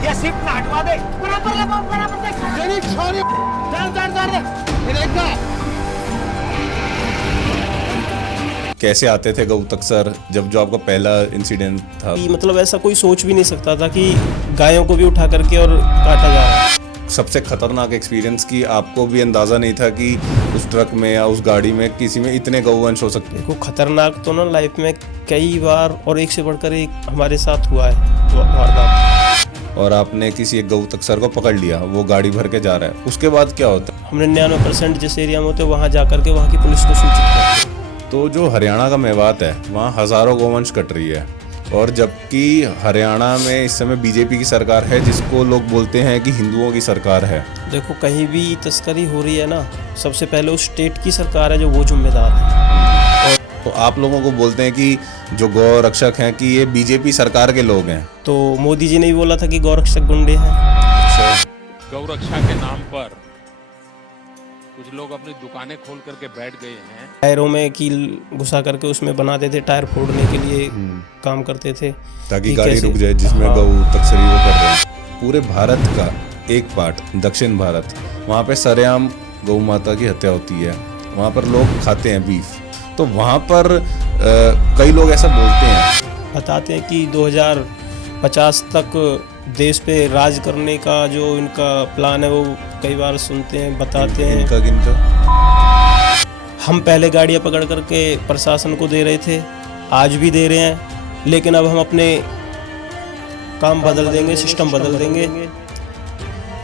ये सिर्फ ना हटवा दे। बराबर तेरी छोरी कैसे आते थे गऊ तक सर, जब जो आपका पहला इंसिडेंट था? कि मतलब ऐसा कोई सोच भी नहीं सकता था कि गायों को भी उठा करके और काटा जा रहा है। सबसे खतरनाक एक्सपीरियंस की आपको भी अंदाजा नहीं था कि उस ट्रक में या उस गाड़ी में किसी में इतने गौवंश हो सकते हैं? देखो खतरनाक तो ना लाइफ में कई बार और एक से बढ़कर एक हमारे साथ हुआ है वारदात। और आपने किसी एक गऊ तक सर को पकड़ लिया, वो गाड़ी भर के जा रहा है, उसके बाद क्या होता है? हमने 99% जिस एरिया में होते वहाँ जा करके वहाँ की पुलिस को सूचित करते हैं। तो जो हरियाणा का मेवात है वहाँ हजारों गौवंश कट रही है, और जबकि हरियाणा में इस समय बीजेपी की सरकार है, जिसको लोग बोलते हैं कि हिंदुओं की सरकार है। देखो कहीं भी तस्करी हो रही है ना, सबसे पहले उस स्टेट की सरकार है जो वो जिम्मेदार है। तो आप लोगों को बोलते हैं कि जो गौ रक्षक हैं कि ये बीजेपी सरकार के लोग हैं। तो मोदी जी ने भी बोला था कि गौरक्षक गुंडे हैं। गौरक्षा के नाम पर कुछ लोग अपनी दुकानें खोल करके बैठ गए हैं। टायरों में कील घुसा करके उसमें बनाते थे, टायर फोड़ने के लिए काम करते थे ताकि कि गाड़ी कैसे- रुक जाए, जिसमें हाँ। गऊ तस्करी वो कर रहे हैं। पूरे भारत का एक पार्ट दक्षिण भारत, वहाँ पे सरेआम गौ माता की हत्या होती है, वहाँ पर लोग खाते हैं बीफ। तो वहाँ पर कई लोग ऐसा बोलते हैं, बताते हैं कि 2050 तक देश पे राज करने का जो इनका प्लान है वो कई बार सुनते हैं, बताते हैं। इनका किनका? हम पहले गाड़ियाँ पकड़ करके प्रशासन को दे रहे थे, आज भी दे रहे हैं, लेकिन अब हम अपने काम बदल देंगे, सिस्टम बदल देंगे।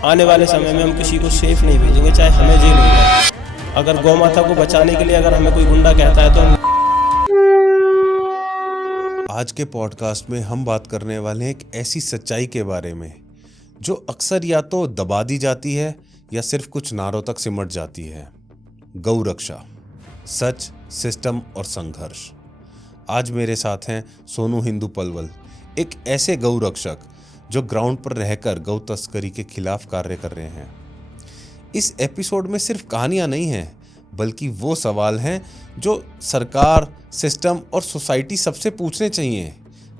आने वाले समय में हम किसी को सेफ नहीं भेजेंगे, चाहे हमें जेल हो जाए। अगर गौ माता को बचाने के लिए अगर हमें कोई गुंडा कहता है तो हम आज के पॉडकास्ट में हम बात करने वाले हैं एक ऐसी सच्चाई के बारे में जो अक्सर या तो दबा दी जाती है या सिर्फ कुछ नारों तक सिमट जाती है। गौ रक्षा, सच, सिस्टम और संघर्ष। आज मेरे साथ हैं सोनू हिंदू पलवल, एक ऐसे गौ रक्षक जो ग्राउंड पर रहकर गौ तस्करी के खिलाफ कार्य कर रहे हैं। इस एपिसोड में सिर्फ कहानियां नहीं हैं, बल्कि वो सवाल हैं जो सरकार, सिस्टम और सोसाइटी सबसे पूछने चाहिए।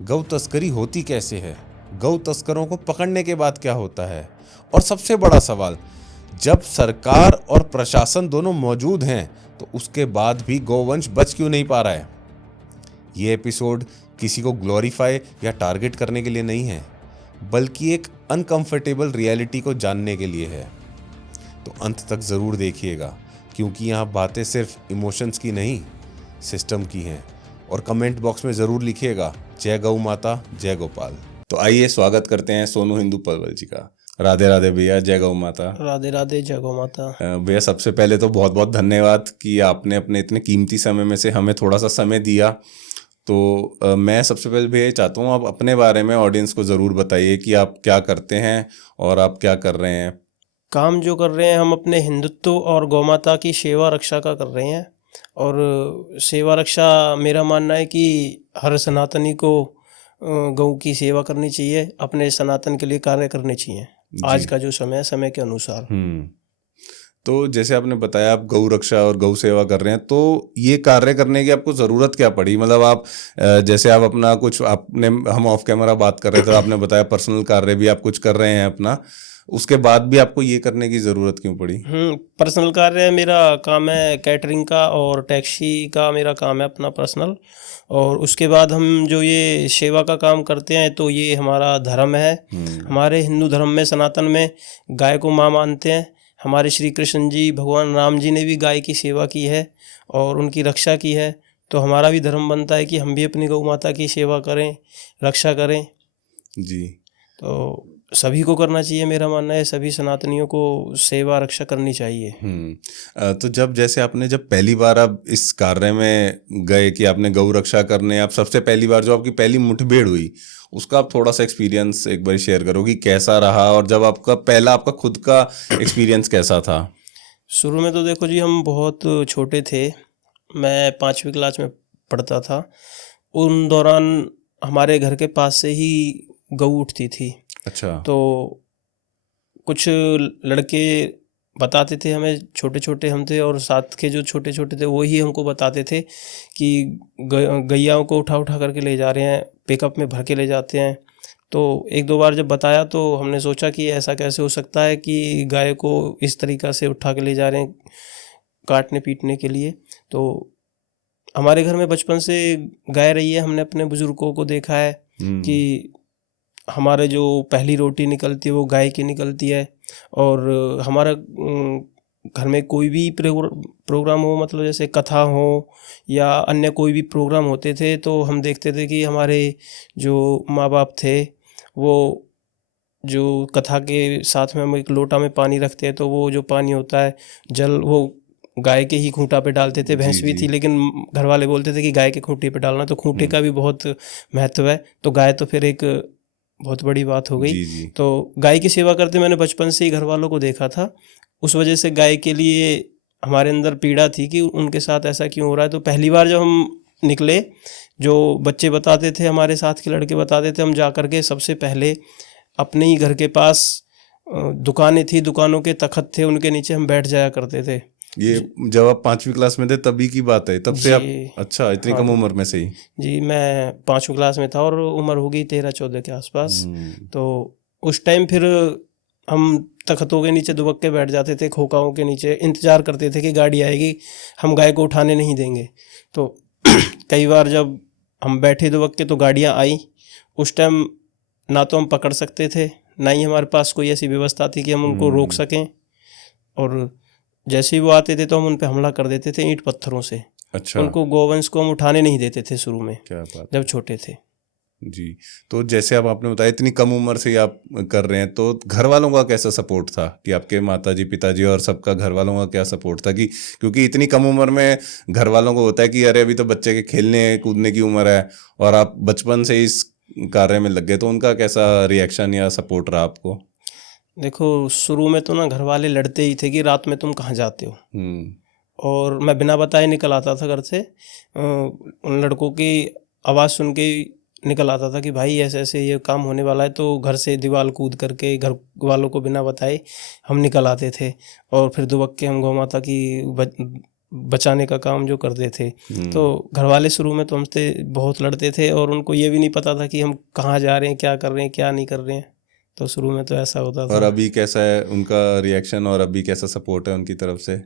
गौ तस्करी होती कैसे है? गौ तस्करों को पकड़ने के बाद क्या होता है? और सबसे बड़ा सवाल, जब सरकार और प्रशासन दोनों मौजूद हैं तो उसके बाद भी गौवंश बच क्यों नहीं पा रहा है? ये एपिसोड किसी को ग्लोरीफाई या टारगेट करने के लिए नहीं है, बल्कि एक अनकंफर्टेबल रियलिटी को जानने के लिए है। तो अंत तक ज़रूर देखिएगा, क्योंकि यहाँ बातें सिर्फ इमोशंस की नहीं, सिस्टम की हैं। और कमेंट बॉक्स में ज़रूर लिखिएगा, जय गौ माता, जय गोपाल। तो आइए स्वागत करते हैं सोनू हिंदू पलवल जी का। राधे राधे भैया, जय गौ माता। राधे राधे, जय गौ माता। भैया सबसे पहले तो बहुत बहुत धन्यवाद कि आपने अपने इतने कीमती समय में से हमें थोड़ा सा समय दिया। तो मैं सबसे पहले भैया चाहता हूँ आप अपने बारे में ऑडियंस को ज़रूर बताइए कि आप क्या करते हैं और आप क्या कर रहे हैं। काम जो कर रहे हैं हम अपने हिंदुत्व और गौ माता की सेवा रक्षा का कर रहे हैं। और सेवा रक्षा, मेरा मानना है कि हर सनातनी को गौ की सेवा करनी चाहिए, अपने सनातन के लिए कार्य करने चाहिए। आज का जो समय है, समय के अनुसार। तो जैसे आपने बताया आप गौ रक्षा और गौ सेवा कर रहे हैं, तो ये कार्य करने की आपको ज़रूरत क्या पड़ी? मतलब आप जैसे आप अपना कुछ आपने, हम ऑफ कैमरा बात कर रहे थे, तो आपने बताया पर्सनल कार्य भी आप कुछ कर रहे हैं अपना, उसके बाद भी आपको ये करने की ज़रूरत क्यों पड़ी? पर्सनल कार्य मेरा काम है कैटरिंग का और टैक्सी का मेरा काम है अपना पर्सनल। और उसके बाद हम जो ये सेवा का काम करते हैं तो ये हमारा धर्म है। हमारे हिंदू धर्म में, सनातन में, गाय को माँ मानते हैं। हमारे श्री कृष्ण जी, भगवान राम जी ने भी गाय की सेवा की है और उनकी रक्षा की है। तो हमारा भी धर्म बनता है कि हम भी अपनी गौ माता की सेवा करें, रक्षा करें। जी, तो सभी को करना चाहिए, मेरा मानना है सभी सनातनियों को सेवा रक्षा करनी चाहिए। तो जैसे आपने जब पहली बार आप इस कार्य में गए कि आपने गौ रक्षा करने, आप सबसे पहली बार जो आपकी पहली मुठभेड़ हुई, उसका आप थोड़ा सा एक्सपीरियंस एक बार शेयर करो कि कैसा रहा, और जब आपका खुद का एक्सपीरियंस कैसा था? शुरू में तो देखो जी, हम बहुत छोटे थे, मैं 5वीं क्लास में पढ़ता था। उन दौरान हमारे घर के पास से ही गऊ उठती थी। अच्छा। तो कुछ लड़के बताते थे हमें, छोटे छोटे हम थे और साथ के जो छोटे छोटे थे वही हमको बताते थे कि गैयाओं को उठा उठा करके ले जा रहे हैं, पिकअप में भर के ले जाते हैं। तो एक दो बार जब बताया तो हमने सोचा कि ऐसा कैसे हो सकता है कि गाय को इस तरीक़ा से उठा के ले जा रहे हैं काटने पीटने के लिए। तो हमारे घर में बचपन से गाय रही है, हमने अपने बुजुर्गों को देखा है कि हमारे जो पहली रोटी निकलती है वो गाय की निकलती है। और हमारा घर में कोई भी प्रोग्राम हो, मतलब जैसे कथा हो या अन्य कोई भी प्रोग्राम होते थे, तो हम देखते थे कि हमारे जो माँ बाप थे वो जो कथा के साथ में हम एक लोटा में पानी रखते हैं, तो वो जो पानी होता है जल, वो गाय के ही खूंटा पे डालते थे। भैंस भी थी लेकिन घर वाले बोलते थे कि गाय के खूंटे पे डालना, तो खूंटे का भी बहुत महत्व है। तो गाय तो फिर एक बहुत बड़ी बात हो गई। तो गाय की सेवा करते मैंने बचपन से ही घर वालों को देखा था। उस वजह से गाय के लिए हमारे अंदर पीड़ा थी कि उनके साथ ऐसा क्यों हो रहा है। तो पहली बार जब हम निकले, जो बच्चे बताते थे, हमारे साथ के लड़के बताते थे, हम जा कर के सबसे पहले अपने ही घर के पास दुकानें थी, दुकानों के तखत थे, उनके नीचे हम बैठ जाया करते थे। ये जब आप 5वीं क्लास में थे तभी की बात है? तब से आप? अच्छा, इतनी कम उम्र में से ही? जी, मैं 5वीं क्लास में था और उम्र होगी 13-14 के आसपास। तो उस टाइम फिर हम तख्तों के नीचे दुबक के बैठ जाते थे, खोखाओं के नीचे, इंतज़ार करते थे कि गाड़ी आएगी, हम गाय को उठाने नहीं देंगे। तो कई बार जब हम बैठे दुबक के तो गाड़ियाँ आई, उस टाइम ना तो हम पकड़ सकते थे, ना ही हमारे पास कोई ऐसी व्यवस्था थी कि हम उनको रोक सकें। और जैसे ही वो आते थे तो हम उन पे हमला कर देते थे ईंट पत्थरों से। अच्छा। उनको गोवंश को हम उठाने नहीं देते थे शुरू में। क्या बात, जब छोटे थे जी। तो जैसे अब आपने बताया इतनी कम उम्र से ही आप कर रहे हैं, तो घर वालों का कैसा सपोर्ट था कि आपके माताजी पिताजी और सबका घर वालों का क्या सपोर्ट था? कि क्योंकि इतनी कम उम्र में घर वालों को होता है कि अरे अभी तो बच्चे के खेलने कूदने की उम्र है और आप बचपन से इस कार्य में लग गए, तो उनका कैसा रिएक्शन या सपोर्ट रहा आपको? देखो, शुरू में तो ना घर वाले लड़ते ही थे कि रात में तुम कहाँ जाते हो, और मैं बिना बताए निकल आता था घर से। उन लड़कों की आवाज़ सुन के निकल आता था कि भाई ऐसे ऐसे ये काम होने वाला है, तो घर से दीवार कूद करके घर वालों को बिना बताए हम निकल आते थे। और फिर दुबक के हम गौ माता की बचाने का काम जो करते थे। तो घर वाले शुरू में तो हमसे बहुत लड़ते थे और उनको ये भी नहीं पता था कि हम कहाँ जा रहे हैं, क्या कर रहे हैं, क्या नहीं कर रहे हैं। तो शुरू में तो ऐसा होता था। और अभी कैसा है उनका रिएक्शन और अभी कैसा सपोर्ट है उनकी तरफ से?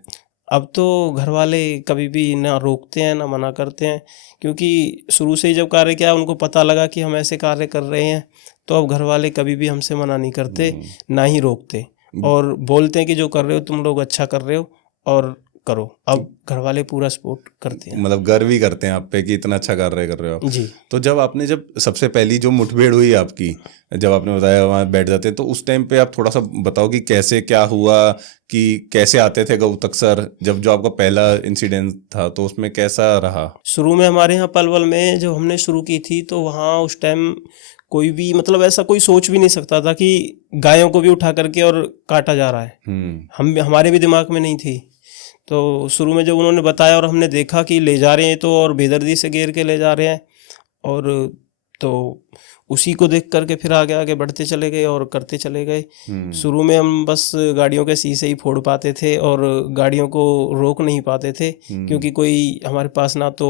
अब तो घर वाले कभी भी ना रोकते हैं ना मना करते हैं, क्योंकि शुरू से ही जब कार्य किया उनको पता लगा कि हम ऐसे कार्य कर रहे हैं, तो अब घर वाले कभी भी हमसे मना नहीं करते, ना ही रोकते, और बोलते हैं कि जो कर रहे हो तुम लोग अच्छा कर रहे हो और करो। अब घर वाले पूरा सपोर्ट करते हैं, मतलब गर्व भी करते हैं आप पे कि इतना अच्छा कार्य कर रहे हो जी। तो जब सबसे पहली जो मुठभेड़ हुई आपकी, जब आपने बताया वहाँ बैठ जाते, तो उस टाइम पे आप थोड़ा सा बताओ कि कैसे क्या हुआ, कि कैसे आते थे गौ तक सर? जब जो आपका पहला इंसिडेंट था तो उसमें कैसा रहा? शुरू में हमारे यहाँ पलवल में जब हमने शुरू की थी तो वहाँ उस टाइम कोई भी, मतलब ऐसा कोई सोच भी नहीं सकता था कि गायों को भी उठा करके और काटा जा रहा है। हमारे भी दिमाग में नहीं थी। तो शुरू में जब उन्होंने बताया और हमने देखा कि ले जा रहे हैं, तो और बेदर्दी से घेर के ले जा रहे हैं, और तो उसी को देख करके फिर आगे आगे बढ़ते चले गए और करते चले गए। शुरू में हम बस गाड़ियों के शीशे ही फोड़ पाते थे और गाड़ियों को रोक नहीं पाते थे, क्योंकि कोई हमारे पास ना तो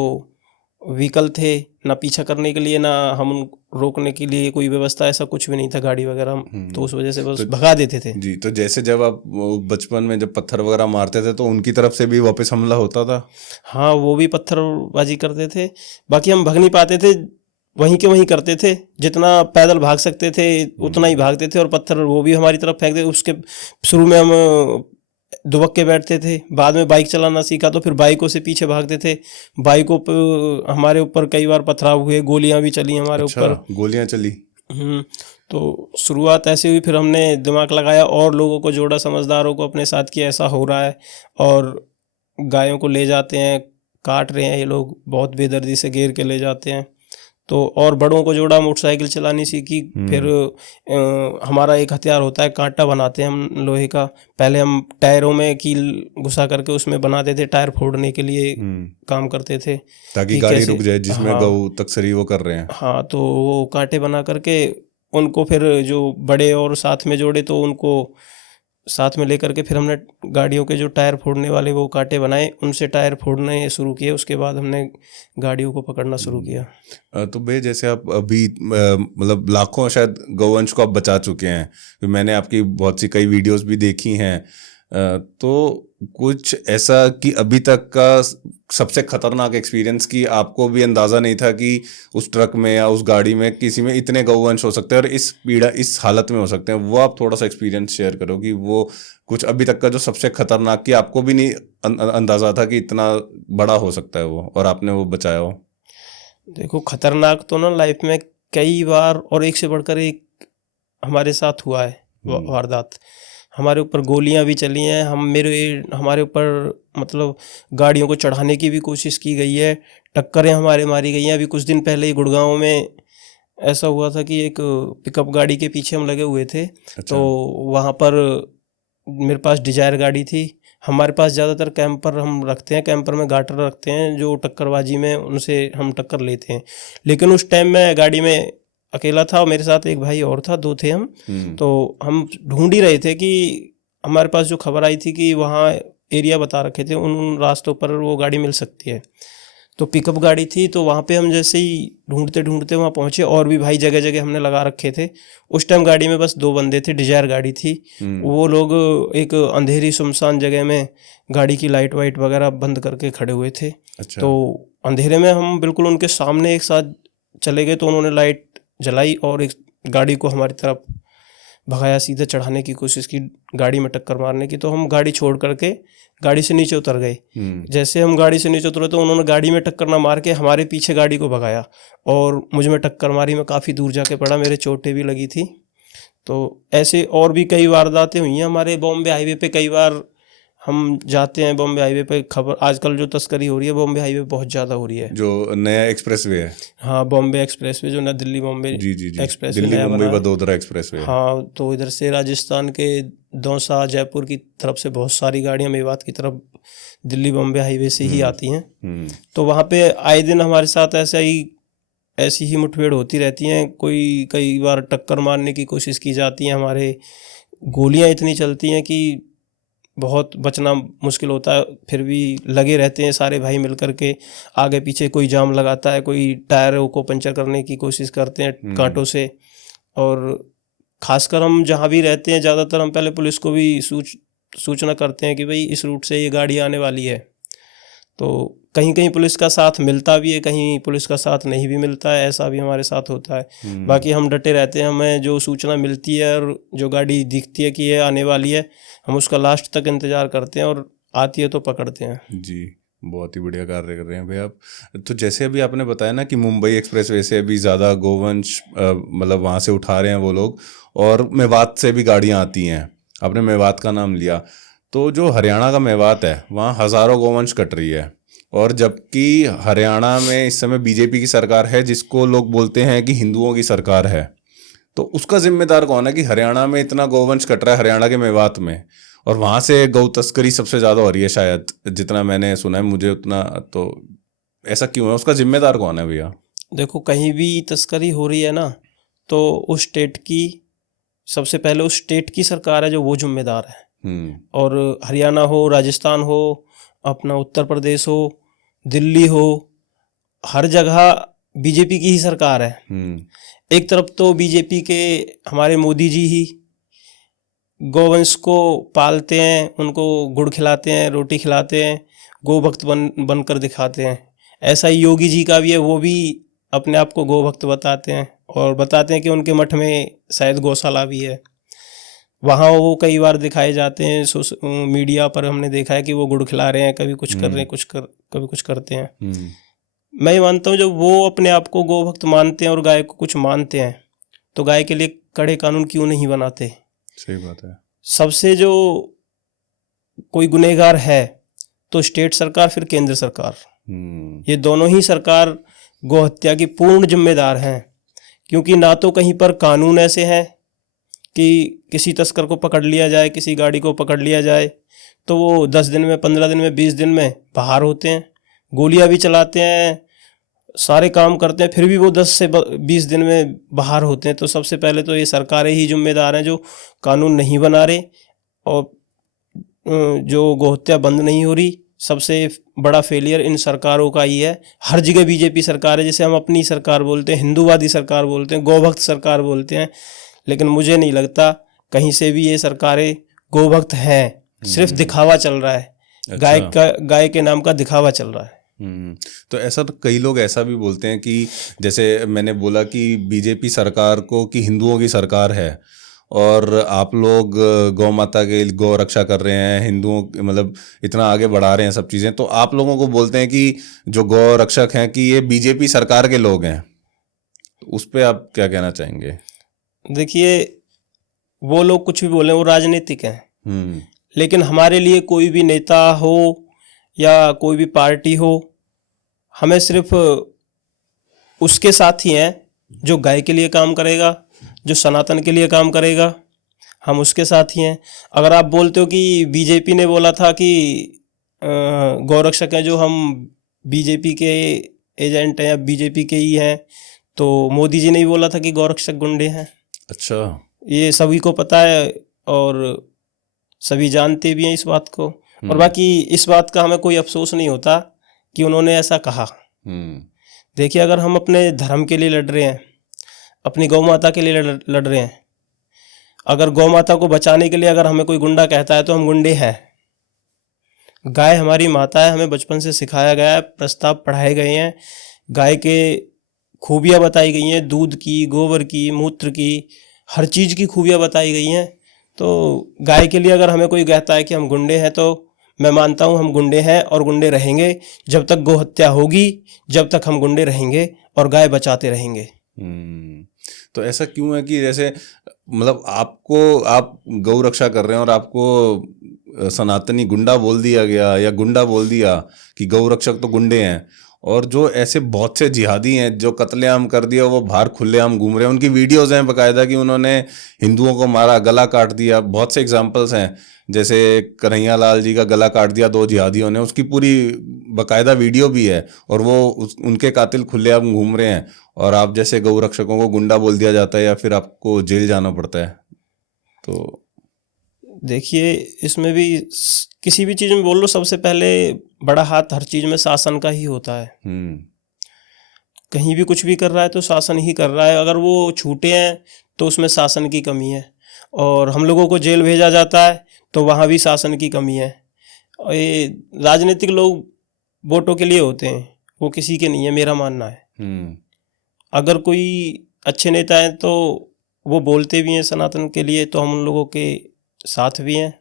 व्हीकल थे, ना पीछा करने के लिए, ना हम रोकने के लिए कोई व्यवस्था, ऐसा कुछ भी नहीं था गाड़ी वगैरह। तो उस वजह से बस भगा देते थे जी। तो जैसे जब आप बचपन में जब पत्थर वगैरह मारते थे तो उनकी तरफ से भी वापस हमला होता था? हाँ, वो भी पत्थरबाजी करते थे। बाकी हम भाग नहीं पाते थे, वहीं के वहीं करते थे, जितना पैदल भाग सकते थे उतना ही भागते थे, और पत्थर वो भी हमारी तरफ फेंकते। उसके शुरू में हम दुबक के बैठते थे, बाद में बाइक चलाना सीखा तो फिर बाइकों से पीछे भागते थे। बाइकों पर हमारे ऊपर कई बार पथराव हुए, गोलियां भी चली हमारे ऊपर। गोलियां चली? तो शुरुआत ऐसे हुई, फिर हमने दिमाग लगाया और लोगों को जोड़ा, समझदारों को अपने साथ कि ऐसा हो रहा है और गायों को ले जाते हैं, काट रहे हैं ये लोग, बहुत बेदर्दी से घेर के ले जाते हैं। तो और बड़ों को जोड़ा, मोटरसाइकिल चलानी सीखी। फिर हमारा एक हथियार होता है, कांटा बनाते हैं हम लोहे का। पहले हम टायरों में कील घुसा करके उसमें बनाते थे, टायर फोड़ने के लिए काम करते थे, ताकि गाड़ी रुक जाए जिसमें गौ तकसरी वो कर रहे हैं। हाँ, तो वो कांटे बना करके उनको फिर जो बड़े और साथ में जोड़े तो उनको साथ में लेकर के फिर हमने गाड़ियों के जो टायर फोड़ने वाले वो कांटे बनाए, उनसे टायर फोड़ने शुरू किए। उसके बाद हमने गाड़ियों को पकड़ना शुरू किया। तो भैया जैसे आप अभी मतलब लाखों शायद गौवंश को आप बचा चुके हैं, मैंने आपकी बहुत सी कई वीडियोस भी देखी हैं, तो कुछ ऐसा कि अभी तक का सबसे खतरनाक एक्सपीरियंस की आपको भी अंदाज़ा नहीं था कि उस ट्रक में या उस गाड़ी में किसी में इतने गौवंश हो सकते हैं और इस पीड़ा इस हालत में हो सकते हैं, वो आप थोड़ा सा एक्सपीरियंस शेयर करो कि वो कुछ अभी तक का जो सबसे खतरनाक कि आपको भी नहीं अंदाज़ा था कि इतना बड़ा हो सकता है वो, और आपने वो बचाया हो। देखो, खतरनाक तो ना लाइफ में कई बार और एक से बढ़कर एक हमारे साथ हुआ है वारदात। हमारे ऊपर गोलियां भी चली हैं, हमारे ऊपर मतलब गाड़ियों को चढ़ाने की भी कोशिश की गई है, टक्करें हमारे मारी गई हैं। अभी कुछ दिन पहले ही गुड़गांव में ऐसा हुआ था कि एक पिकअप गाड़ी के पीछे हम लगे हुए थे। तो वहाँ पर मेरे पास डिजायर गाड़ी थी। हमारे पास ज़्यादातर कैंपर हम रखते हैं, कैंपर में गाटर रखते हैं जो टक्करबाजी में उनसे हम टक्कर लेते हैं। लेकिन उस टाइम मैं गाड़ी में अकेला था और मेरे साथ एक भाई और था, 2 थे हम। तो हम ढूंढ ही रहे थे कि हमारे पास जो खबर आई थी कि वहाँ एरिया बता रखे थे, उन रास्तों पर वो गाड़ी मिल सकती है। तो पिकअप गाड़ी थी, तो वहाँ पे हम जैसे ही ढूंढते ढूंढते वहाँ पहुँचे, और भी भाई जगह जगह हमने लगा रखे थे। उस टाइम गाड़ी में बस 2 बंदे थे, डिजायर गाड़ी थी। वो लोग एक अंधेरी सुनसान जगह में गाड़ी की लाइट वाइट वगैरह बंद करके खड़े हुए थे। तो अंधेरे में हम बिल्कुल उनके सामने एक साथ चले गए, तो उन्होंने लाइट जलाई और एक गाड़ी को हमारी तरफ भगाया, सीधे चढ़ाने की कोशिश की, गाड़ी में टक्कर मारने की। तो हम गाड़ी छोड़ करके गाड़ी से नीचे उतर गए। जैसे हम गाड़ी से नीचे उतरे तो उन्होंने गाड़ी में टक्कर ना मार के हमारे पीछे गाड़ी को भगाया और मुझ में टक्कर मारी। मैं काफ़ी दूर जाके पड़ा, मेरे चोटें भी लगी थी। तो ऐसे और भी कई वारदातें हुई हैं हमारे बॉम्बे हाईवे पे। कई बार हम जाते हैं बॉम्बे हाईवे पे, खबर आजकल जो तस्करी हो रही है बॉम्बे हाईवे बहुत ज़्यादा हो रही है, जो नया एक्सप्रेसवे है। हाँ, बॉम्बे एक्सप्रेसवे जो ना दिल्ली बॉम्बे एक्सप्रेस, दिल्ली मुंबई वडोदरा एक्सप्रेसवे। हाँ, तो इधर से राजस्थान के दौसा जयपुर की तरफ से बहुत सारी गाड़ियाँ मेवात की तरफ दिल्ली बॉम्बे हाईवे से ही आती हैं। तो वहाँ पे आए दिन हमारे साथ ऐसी ही मुठभेड़ होती रहती हैं। कई बार टक्कर मारने की कोशिश की जाती है, हमारे गोलियाँ इतनी चलती हैं कि बहुत बचना मुश्किल होता है। फिर भी लगे रहते हैं सारे भाई मिल कर के, आगे पीछे कोई जाम लगाता है, कोई टायरों को पंचर करने की कोशिश करते हैं कांटों से। और खासकर हम जहाँ भी रहते हैं ज़्यादातर हम पहले पुलिस को भी सूचना करते हैं कि भाई इस रूट से ये गाड़ी आने वाली है। तो कहीं कहीं पुलिस का साथ मिलता भी है, कहीं पुलिस का साथ नहीं भी मिलता है, ऐसा भी हमारे साथ होता है। बाकी हम डटे रहते हैं, हमें जो सूचना मिलती है और जो गाड़ी दिखती है कि ये आने वाली है, हम उसका लास्ट तक इंतज़ार करते हैं और आती है तो पकड़ते हैं। जी, बहुत ही बढ़िया कार्य कर रहे हैं भैया आप। तो जैसे अभी आपने बताया ना कि मुंबई एक्सप्रेसवे से अभी ज़्यादा गोवंश मतलब वहाँ से उठा रहे हैं वो लोग, और मेवात से भी गाड़ियाँ आती हैं। आपने मेवात का नाम लिया, तो जो हरियाणा का मेवात है वहाँ हज़ारों गोवंश कट रही है, और जबकि हरियाणा में इस समय बीजेपी की सरकार है जिसको लोग बोलते हैं कि हिंदुओं की सरकार है। तो उसका जिम्मेदार कौन है कि हरियाणा में इतना गोवंश कट रहा है, हरियाणा के मेवात में, और वहाँ से गौ तस्करी सबसे ज़्यादा हो रही है शायद, जितना मैंने सुना है, मुझे उतना। तो ऐसा क्यों है, उसका जिम्मेदार कौन है भैया? देखो, कहीं भी तस्करी हो रही है ना, तो उस स्टेट की सबसे पहले उस स्टेट की सरकार है जो वो जिम्मेदार है। और हरियाणा हो, राजस्थान हो, अपना उत्तर प्रदेश हो, दिल्ली हो, हर जगह बीजेपी की ही सरकार है। एक तरफ तो बीजेपी के हमारे मोदी जी ही गौवंश को पालते हैं, उनको गुड़ खिलाते हैं, रोटी खिलाते हैं, गोभक्त बनकर दिखाते हैं। ऐसा ही योगी जी का भी है, वो भी अपने आप को गोभक्त बताते हैं और बताते हैं कि उनके मठ में शायद गौशाला भी है। वहाँ वो कई बार दिखाए जाते हैं, मीडिया पर हमने देखा है कि वो गुड़ खिला रहे हैं, कभी कुछ कर रहे हैं, कभी कुछ करते हैं। मैं ये मानता हूँ जब वो अपने आप को गोभक्त मानते हैं और गाय को कुछ मानते हैं, तो गाय के लिए कड़े कानून क्यों नहीं बनाते? सही बात है। सबसे जो कोई गुनहगार है तो स्टेट सरकार, फिर केंद्र सरकार, ये दोनों ही सरकार गौ हत्या की पूर्ण जिम्मेदार हैं। क्योंकि ना तो कहीं पर कानून ऐसे हैं कि किसी तस्कर को पकड़ लिया जाए, किसी गाड़ी को पकड़ लिया जाए तो वो 10 दिन में, 15 दिन में, 20 दिन में बाहर होते हैं, गोलियां भी चलाते हैं, सारे काम करते हैं, फिर भी वो 10 से 20 दिन में बाहर होते हैं। तो सबसे पहले तो ये सरकारें ही जिम्मेदार हैं जो कानून नहीं बना रहे। और जो गोहत्या बंद नहीं हो रही, सबसे बड़ा फेलियर इन सरकारों का ही है। हर जगह बीजेपी सरकार है, जैसे हम अपनी सरकार बोलते हैं, हिंदूवादी सरकार बोलते हैं, गोभक्त सरकार बोलते हैं, लेकिन मुझे नहीं लगता कहीं से भी ये सरकारें गोभक्त हैं। सिर्फ दिखावा चल रहा है, गाय के नाम का दिखावा चल रहा है। तो ऐसा तो कई लोग ऐसा भी बोलते हैं कि जैसे मैंने बोला कि बीजेपी सरकार को कि हिंदुओं की सरकार है और आप लोग गौ माता के गौ रक्षा कर रहे हैं, हिंदुओं मतलब इतना आगे बढ़ा रहे हैं सब चीज़ें, तो आप लोगों को बोलते हैं कि जो गौ रक्षक हैं कि ये बीजेपी सरकार के लोग हैं। तो उस पर आप क्या कहना चाहेंगे? देखिए, वो लोग कुछ भी बोले, वो राजनीतिक हैं, लेकिन हमारे लिए कोई भी नेता हो या कोई भी पार्टी हो, हमें सिर्फ उसके साथ ही हैं जो गाय के लिए काम करेगा, जो सनातन के लिए काम करेगा, हम उसके साथ ही हैं। अगर आप बोलते हो कि बीजेपी ने बोला था कि गौरक्षक हैं जो हम बीजेपी के एजेंट हैं या बीजेपी के ही हैं, तो मोदी जी ने भी बोला था कि गौरक्षक गुंडे हैं। अच्छा, ये सभी को पता है और सभी जानते भी हैं इस बात को। और बाकी इस बात का हमें कोई अफसोस नहीं होता कि उन्होंने ऐसा कहा। देखिए, अगर हम अपने धर्म के लिए लड़ रहे हैं, अपनी गौ माता के लिए लड़ रहे हैं, अगर गौ माता को बचाने के लिए अगर हमें कोई गुंडा कहता है तो हम गुंडे हैं। गाय हमारी माता है, हमें बचपन से सिखाया गया है, प्रस्ताव पढ़ाए गए हैं, गाय के खूबियाँ बताई गई हैं, दूध की, गोबर की, मूत्र की, हर चीज़ की खूबियाँ बताई गई हैं। तो गाय के लिए अगर हमें कोई कहता है कि हम गुंडे हैं, तो मैं मानता हूँ हम गुंडे हैं और गुंडे रहेंगे। जब तक गौ हत्या होगी, जब तक हम गुंडे रहेंगे और गाय बचाते रहेंगे। तो ऐसा क्यों है कि जैसे मतलब आप गौ रक्षा कर रहे हैं और आपको सनातनी गुंडा बोल दिया गया या गुंडा बोल दिया कि गौ रक्षक तो गुंडे हैं, और जो ऐसे बहुत से जिहादी हैं जो कत्लेआम कर दिया वो बाहर खुलेआम घूम रहे हैं, उनकी वीडियोज़ हैं बाकायदा कि उन्होंने हिंदुओं को मारा, गला काट दिया। बहुत से एग्जांपल्स हैं, जैसे कन्हैया लाल जी का गला काट दिया 2 जिहादियों ने, उसकी पूरी बाकायदा वीडियो भी है, और वो उनके कातिल खुलेआम घूम रहे हैं, और आप जैसे गौ रक्षकों को गुंडा बोल दिया जाता है या फिर आपको जेल जाना पड़ता है। तो देखिए, इसमें भी किसी भी चीज़ में बोल लो, सबसे पहले बड़ा हाथ हर चीज़ में शासन का ही होता है। कहीं भी कुछ भी कर रहा है तो शासन ही कर रहा है। अगर वो छूटे हैं तो उसमें शासन की कमी है, और हम लोगों को जेल भेजा जाता है तो वहाँ भी शासन की कमी है। और ये राजनीतिक लोग वोटों के लिए होते हैं, वो किसी के नहीं है, मेरा मानना है। अगर कोई अच्छे नेता हैं तो वो बोलते भी हैं सनातन के लिए, तो हम उन लोगों के साथ भी हैं,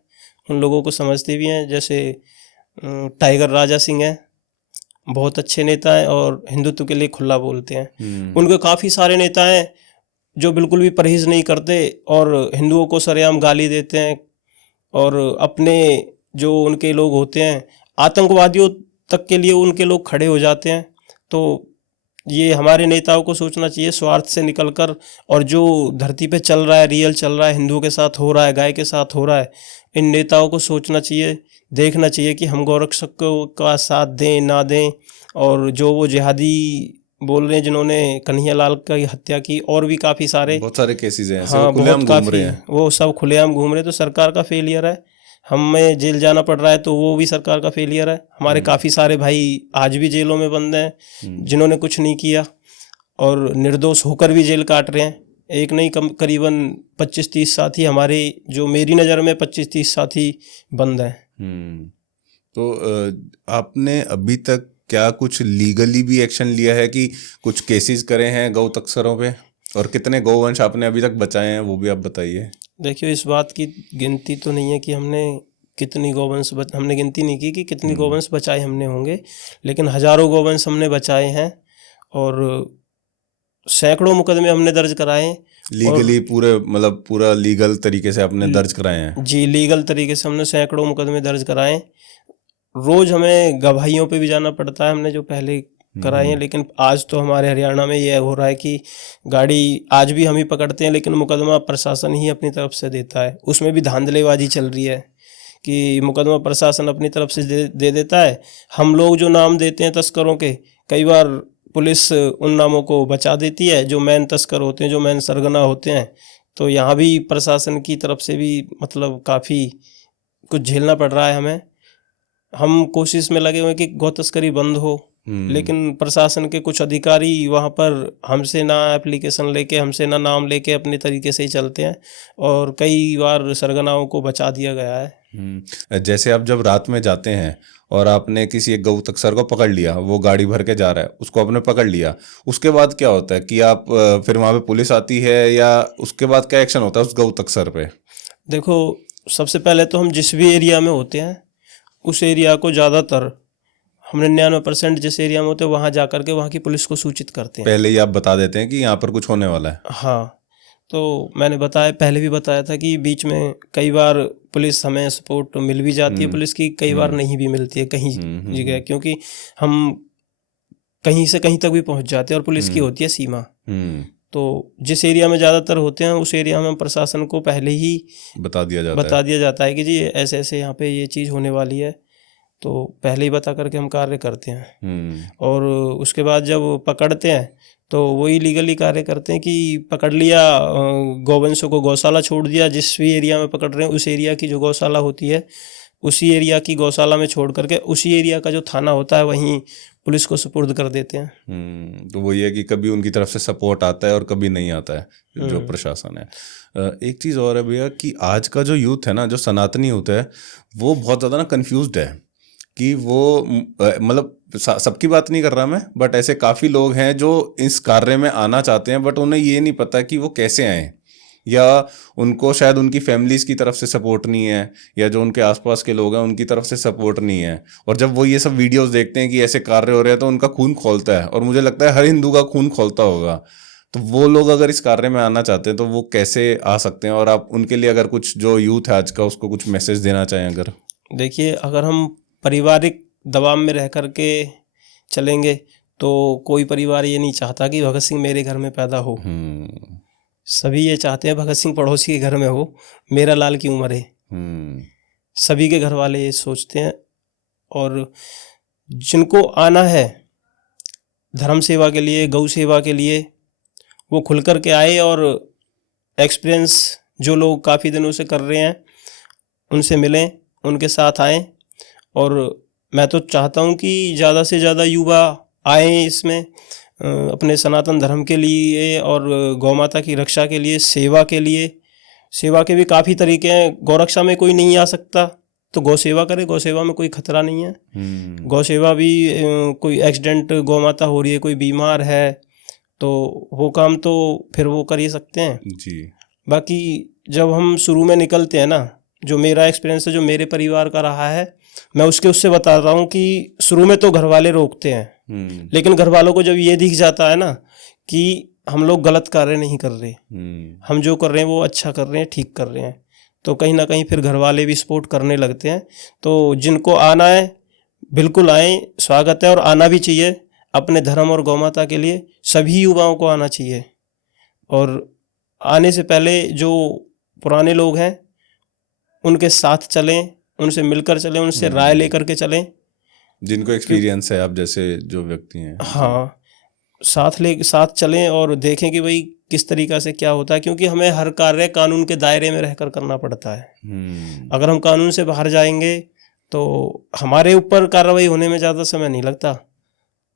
उन लोगों को समझते भी हैं। जैसे टाइगर राजा सिंह हैं, बहुत अच्छे नेता हैं और हिंदुत्व के लिए खुला बोलते हैं। उनके काफ़ी सारे नेता हैं जो बिल्कुल भी परहेज़ नहीं करते और हिंदुओं को सरेआम गाली देते हैं, और अपने जो उनके लोग होते हैं, आतंकवादियों तक के लिए उनके लोग खड़े हो जाते हैं। तो ये हमारे नेताओं को सोचना चाहिए स्वार्थ से निकलकर, और जो धरती पे चल रहा है, रियल चल रहा है, हिंदुओं के साथ हो रहा है, गाय के साथ हो रहा है, इन नेताओं को सोचना चाहिए, देखना चाहिए कि हम गौरक्षक का साथ दें ना दें। और जो वो जिहादी बोल रहे हैं जिन्होंने कन्हैया लाल की हत्या की, और भी काफ़ी सारे बहुत सारे केसेस हैं, हाँ, खुलेआम बहुत घूम रहे हैं, वो सब खुलेआम घूम रहे हैं। तो सरकार का फेलियर है, हमें जेल जाना पड़ रहा है तो वो भी सरकार का फेलियर है। हमारे काफ़ी सारे भाई आज भी जेलों में बंद हैं जिन्होंने कुछ नहीं किया, और निर्दोष होकर भी जेल काट रहे हैं। एक नहीं, करीबन 25-30 साथी हमारे, जो मेरी नज़र में 25-30 साथी बंद हैं। तो आपने अभी तक क्या कुछ लीगली भी एक्शन लिया है कि कुछ केसेस करे हैं गौ तस्करों पे, और कितने गौवंश आपने अभी तक बचाए हैं वो भी आप बताइए। देखिए, इस बात की गिनती तो नहीं है कि हमने कितनी गौवंश हमने गिनती नहीं की कि कितनी गौवंश बचाए हमने होंगे, लेकिन हज़ारों गौवंश हमने बचाए हैं, और सैकड़ों मुकदमे हमने दर्ज कराए हैं। लीगली पूरा लीगल तरीके से आपने दर्ज कराए हैं? जी, लीगल तरीके से हमने सैकड़ों मुकदमे दर्ज कराए हैं। रोज़ हमें गवाहियों पे भी जाना पड़ता है, हमने जो पहले कराए हैं। लेकिन आज तो हमारे हरियाणा में ये हो रहा है कि गाड़ी आज भी हम ही पकड़ते हैं, लेकिन मुकदमा प्रशासन ही अपनी तरफ से देता है। उसमें भी धांधलेबाजी चल रही है कि मुकदमा प्रशासन अपनी तरफ से दे देता है। हम लोग जो नाम देते हैं तस्करों के, कई बार पुलिस उन नामों को बचा देती है जो मेन तस्कर होते हैं, जो मेन सरगना होते हैं। तो यहाँ भी प्रशासन की तरफ से भी मतलब काफ़ी कुछ झेलना पड़ रहा है हमें। हम कोशिश में लगे हुए हैं कि गौ तस्करी बंद हो, लेकिन प्रशासन के कुछ अधिकारी वहाँ पर हमसे ना एप्लीकेशन लेके, हमसे ना नाम लेके अपने तरीके से ही चलते हैं और कई बार सरगनाओं को बचा दिया गया है। जैसे आप जब रात में जाते हैं और आपने किसी एक गौ तस्कर को पकड़ लिया, वो गाड़ी भर के जा रहा है, उसको आपने पकड़ लिया, उसके बाद क्या होता है कि आप फिर वहाँ पे पुलिस आती है या उसके बाद क्या एक्शन होता है उस गौ तस्कर पे? देखो, सबसे पहले तो हम जिस भी एरिया में होते हैं उस एरिया को ज़्यादातर हम 99% जिस एरिया में होते हैं वहाँ जा कर के वहाँ की पुलिस को सूचित करते हैं। पहले ही आप बता देते हैं कि यहाँ पर कुछ होने वाला है। हाँ, तो मैंने पहले भी बताया था कि बीच में कई बार पुलिस हमें सपोर्ट मिल भी जाती है पुलिस की, कई बार नहीं भी मिलती है कहीं जगह, क्योंकि हम कहीं से कहीं तक भी पहुंच जाते हैं और पुलिस की होती है सीमा। तो जिस एरिया में ज़्यादातर होते हैं उस एरिया में प्रशासन को पहले ही बता दिया जाता है कि जी ऐसे ऐसे यहाँ पे ये चीज़ होने वाली है, तो पहले ही बता करके हम कार्य करते हैं। और उसके बाद जब पकड़ते हैं तो वही लीगली कार्य करते हैं कि पकड़ लिया, गौवंशों को गौशाला छोड़ दिया, जिस भी एरिया में पकड़ रहे हैं उस एरिया की जो गौशाला होती है उसी एरिया की गौशाला में छोड़ करके उसी एरिया का जो थाना होता है वहीं पुलिस को सुपुर्द कर देते हैं। तो वही है कि कभी उनकी तरफ से सपोर्ट आता है और कभी नहीं आता है जो प्रशासन है। एक चीज़ और है भैया कि आज का जो यूथ है ना, जो सनातनी यूथ है, वो बहुत ज़्यादा ना कन्फ्यूज्ड है कि वो मतलब सबकी बात नहीं कर रहा मैं, बट ऐसे काफ़ी लोग हैं जो इस कार्य में आना चाहते हैं बट उन्हें ये नहीं पता कि वो कैसे आएँ, या उनको शायद उनकी फैमिलीज़ की तरफ से सपोर्ट नहीं है या जो उनके आसपास के लोग हैं उनकी तरफ से सपोर्ट नहीं है। और जब वो ये सब वीडियोस देखते हैं कि ऐसे कार्य हो रहे हैं तो उनका खून खौलता है, और मुझे लगता है हर हिंदू का खून खौलता होगा। तो वो लोग अगर इस कार्य में आना चाहते हैं तो वो कैसे आ सकते हैं, और आप उनके लिए अगर कुछ जो यूथ है आज का उसको कुछ मैसेज देना चाहें अगर? देखिए, अगर हम पारिवारिक दबाव में रह कर के चलेंगे तो कोई परिवार ये नहीं चाहता कि भगत सिंह मेरे घर में पैदा हो। सभी ये चाहते हैं भगत सिंह पड़ोसी के घर में हो, मेरा लाल क्यों मरे। सभी के घर वाले ये सोचते हैं। और जिनको आना है धर्म सेवा के लिए, गौ सेवा के लिए, वो खुल कर के आए और एक्सपीरियंस जो लोग काफ़ी दिनों से कर रहे हैं उनसे मिलें, उनके साथ आएं। और मैं तो चाहता हूं कि ज़्यादा से ज़्यादा युवा आएं इसमें, अपने सनातन धर्म के लिए और गौ माता की रक्षा के लिए, सेवा के लिए। सेवा के भी काफ़ी तरीके हैं। गौरक्षा में कोई नहीं आ सकता तो गौ सेवा करे, गौ सेवा में कोई खतरा नहीं है। गौ सेवा भी कोई एक्सीडेंट गौ माता हो रही है, कोई बीमार है, तो वो काम तो फिर वो कर ही सकते हैं जी। बाकी जब हम शुरू में निकलते हैं ना, जो मेरा एक्सपीरियंस है, जो मेरे परिवार का रहा है, मैं उससे बता रहा हूँ कि शुरू में तो घर वाले रोकते हैं, लेकिन घर वालों को जब ये दिख जाता है ना कि हम लोग गलत कार्य नहीं कर रहे, हम जो कर रहे हैं वो अच्छा कर रहे हैं, ठीक कर रहे हैं, तो कहीं ना कहीं फिर घर वाले भी सपोर्ट करने लगते हैं। तो जिनको आना है बिल्कुल आएँ, स्वागत है और आना भी चाहिए। अपने धर्म और गौ माता के लिए सभी युवाओं को आना चाहिए। और आने से पहले जो पुराने लोग हैं उनके साथ चलें, उनसे मिलकर चलें, उनसे राय लेकर के चलें, जिनको एक्सपीरियंस है, आप जैसे जो व्यक्ति हैं। हाँ, साथ चलें और देखें कि भाई किस तरीक़ा से क्या होता है, क्योंकि हमें हर कार्य कानून के दायरे में रहकर करना पड़ता है। अगर हम कानून से बाहर जाएंगे तो हमारे ऊपर कार्रवाई होने में ज़्यादा समय नहीं लगता,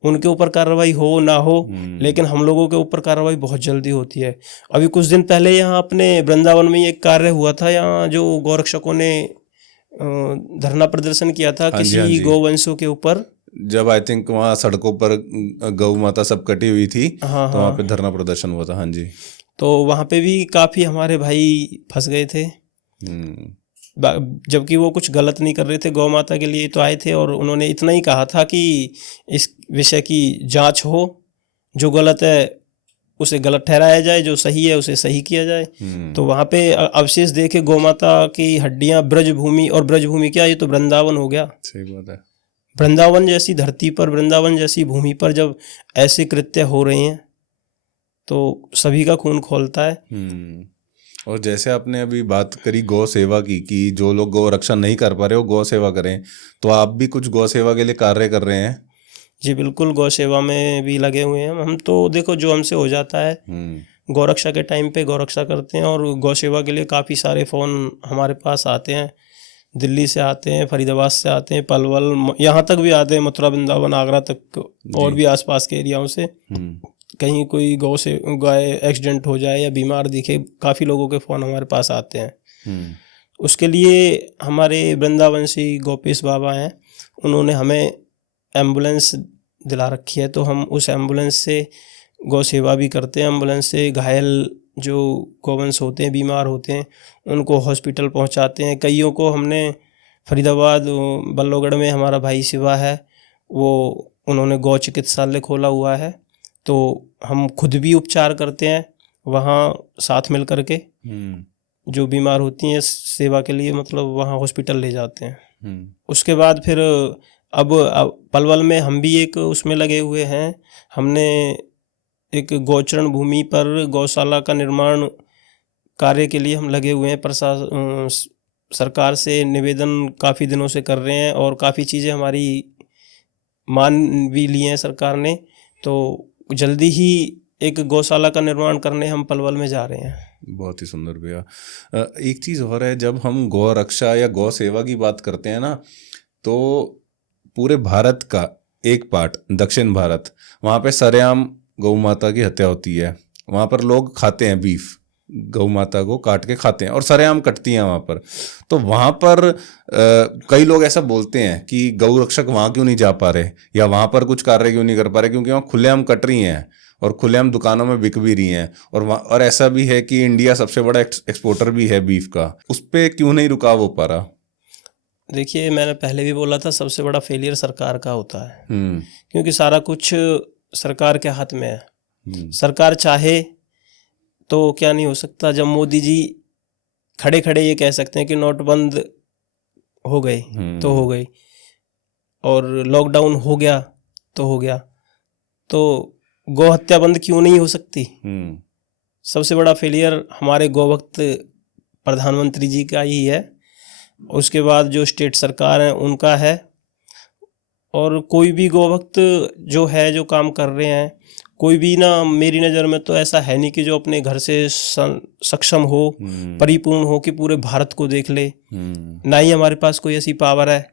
उनके ऊपर कार्रवाई हो ना हो, लेकिन हम लोगों के ऊपर कार्रवाई बहुत जल्दी होती है। अभी कुछ दिन पहले यहाँ अपने वृंदावन में एक कार्य हुआ था, यहाँ जो गौरक्षकों ने धरना प्रदर्शन किया था किसी गौवंशों के ऊपर, जब आई थिंक वहाँ सड़कों पर गौ माता सब कटी हुई थी। हाँ, तो वहाँ पे धरना प्रदर्शन हुआ था। हाँ जी। तो वहाँ पे भी काफ़ी हमारे भाई फंस गए थे, जबकि वो कुछ गलत नहीं कर रहे थे, गौ माता के लिए तो आए थे। और उन्होंने इतना ही कहा था कि इस विषय की जांच हो, जो गलत है उसे गलत ठहराया जाए, जो सही है उसे सही किया जाए। तो वहाँ पे अवशेष देखे गौ माता की हड्डियाँ, ब्रजभूमि, और ब्रजभूमि क्या, ये तो वृंदावन हो गया। सही बात है। वृंदावन जैसी धरती पर, वृंदावन जैसी भूमि पर जब ऐसे कृत्य हो रहे हैं तो सभी का खून खौलता है। और जैसे आपने अभी बात करी गौ सेवा की, कि जो लोग गौ रक्षा नहीं कर पा रहे हो गौ सेवा करें, तो आप भी कुछ गौ सेवा के लिए कार्य कर रहे हैं? जी बिल्कुल, गौ सेवा में भी लगे हुए हैं हम। तो देखो, जो हमसे हो जाता है गौरक्षा के टाइम पे गौरक्षा करते हैं, और गौ सेवा के लिए काफ़ी सारे फ़ोन हमारे पास आते हैं। दिल्ली से आते हैं, फरीदाबाद से आते हैं, पलवल, यहाँ तक भी आते हैं, मथुरा, वृंदावन, आगरा तक, और भी आसपास के एरियाओं से। कहीं कोई गौ से गाय एक्सीडेंट हो जाए या बीमार दिखे, काफ़ी लोगों के फ़ोन हमारे पास आते हैं। उसके लिए हमारे वृंदावंशी गोपेश बाबा हैं, उन्होंने हमें एम्बुलेंस दिला रखी है, तो हम उस एम्बुलेंस से गौ सेवा भी करते हैं। एम्बुलेंस से घायल जो गौवंश होते हैं, बीमार होते हैं, उनको हॉस्पिटल पहुंचाते हैं। कईयों को हमने फरीदाबाद, बल्लोगढ़ में हमारा भाई शिवा है, वो उन्होंने गौ चिकित्सालय खोला हुआ है, तो हम खुद भी उपचार करते हैं वहाँ साथ मिल कर के। जो बीमार होती हैं सेवा के लिए, मतलब वहाँ हॉस्पिटल ले जाते हैं। उसके बाद फिर अब पलवल में हम भी एक उसमें लगे हुए हैं। हमने एक गौचरण भूमि पर गौशाला का निर्माण कार्य के लिए हम लगे हुए हैं। सरकार से निवेदन काफ़ी दिनों से कर रहे हैं, और काफ़ी चीज़ें हमारी मान भी ली हैं सरकार ने, तो जल्दी ही एक गौशाला का निर्माण करने हम पलवल में जा रहे हैं। बहुत ही सुंदर भैया। एक चीज़ और है, जब हम गौ रक्षा या गौ सेवा की बात करते हैं ना, तो पूरे भारत का एक पार्ट दक्षिण भारत, वहाँ पे सरेआम गौ माता की हत्या होती है। वहाँ पर लोग खाते हैं बीफ, गौ माता को काट के खाते हैं, और सरेआम कटती हैं वहाँ पर। तो वहाँ पर कई लोग ऐसा बोलते हैं कि गौ रक्षक वहाँ क्यों नहीं जा पा रहे, या वहाँ पर कुछ कार्य क्यों नहीं कर पा रहे, क्योंकि वहाँ खुलेआम कट रही हैं और खुलेआम दुकानों में बिक भी रही हैं। और ऐसा भी है कि इंडिया सबसे बड़ा एक्सपोर्टर भी है बीफ का, उस पर क्यों नहीं रुकाव हो पा रहा? देखिए, मैंने पहले भी बोला था, सबसे बड़ा फेलियर सरकार का होता है, क्योंकि सारा कुछ सरकार के हाथ में है। सरकार चाहे तो क्या नहीं हो सकता। जब मोदी जी खड़े खड़े ये कह सकते हैं कि नोट बंद हो गए तो हो गई, और लॉकडाउन हो गया तो हो गया, तो गौ हत्या बंद क्यों नहीं हो सकती? सबसे बड़ा फेलियर हमारे गौभक्त प्रधानमंत्री जी का ही है, उसके बाद जो स्टेट सरकार है उनका है, और कोई भी गौभक्त जो है, जो काम कर रहे हैं, कोई भी ना, मेरी नज़र में तो ऐसा है नहीं कि जो अपने घर से सक्षम हो, परिपूर्ण हो कि पूरे भारत को देख ले। ना ही हमारे पास कोई ऐसी पावर है